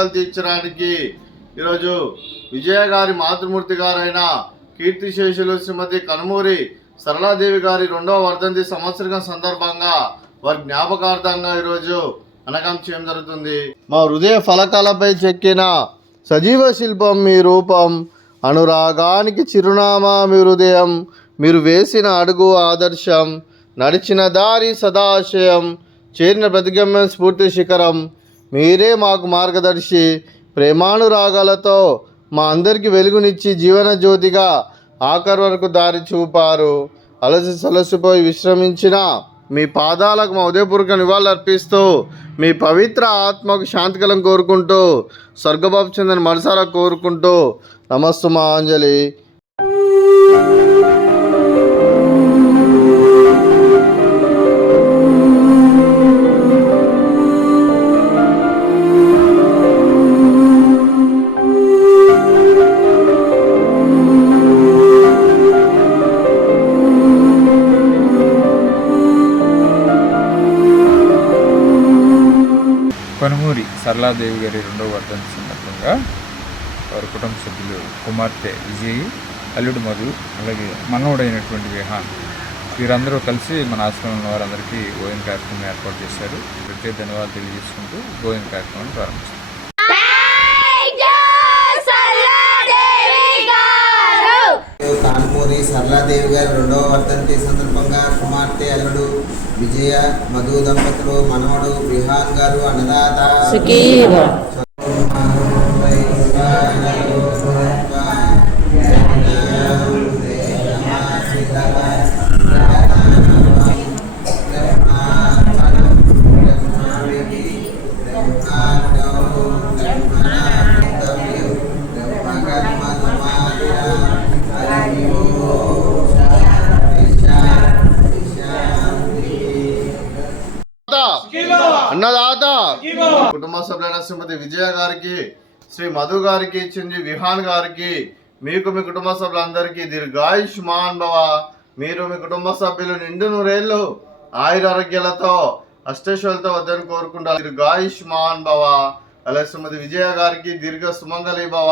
ఆకలి తీర్చడానికి ఈరోజు విజయ గారి మాతృమూర్తి గారైన కీర్తిశేషులు శ్రీమతి కనుమూరి సరళాదేవి గారి 2వ వర్ధంతి సంవత్సరం సందర్భంగా వారి జ్ఞాపకార్థంగా ఈరోజు అనగం చేయడం జరుగుతుంది. మా హృదయ ఫలకాలపై చెక్కిన సజీవ శిల్పం మీ రూపం, అనురాగానికి చిరునామా మీ హృదయం, మీరు వేసిన అడుగు ఆదర్శం, నడిచిన దారి సదాశయం, చేరిన ప్రతిగమ్యం స్ఫూర్తి శిఖరం, మీరే మాకు మార్గదర్శి. ప్రేమానురాగాలతో మా అందరికీ వెలుగునిచ్చి జీవన జ్యోతిగా ఆఖరి వరకు దారి చూపారు. అలసి సలసిపోయి విశ్రమించిన మీ పాదాలకు మా ఉదయపూర్వక నివాళులు అర్పిస్తూ మీ పవిత్ర ఆత్మకు శాంతికలం కోరుకుంటూ స్వర్గబాబు చెందని మనసారా కోరుకుంటూ నమస్తుమాంజలి. కనుమూరి సరళాదేవి గారి 2వ వర్ధంతి సందర్భంగా వారి కుటుంబ సభ్యులు కుమార్తె విజయ్, అల్లుడు మధు, అలాగే మనవడైనటువంటి విహాన్ వీరందరూ కలిసి మన ఆశ్రమంలో వారందరికీ భోజన కార్యక్రమం ఏర్పాటు చేశారు. ప్రత్యేక ధన్యవాదాలు తెలియజేసుకుంటూ భోజన కార్యక్రమాన్ని ప్రారంభించారు. కనుమూరి సరళాదేవి గారి 2వ వర్ధంతి సందర్భంగా కుమార్తె అల్లుడు విజయ మధు దంపతులు మనవడు విహాన్ గారు అన్నదాత అన్నదాత కుటుంబ సభ్యులైన శ్రీమతి విజయ గారికి, శ్రీ మధు గారికి, చింది విహాన్ గారికి, మీకు మీ కుటుంబ సభ్యులందరికీ దీర్ఘాయుష్మాన్ భవ. మీరు మీ కుటుంబ సభ్యులు నిండు నూరేళ్లు ఆయురారోగ్యాలతో అష్టైశ్వర్యాలతో వద్దని కోరుకుంటారు. దీర్ఘాయుష్మాన్ భవ. అలాగే శ్రీమతి విజయ గారికి దీర్ఘ సుమంగళి భవ.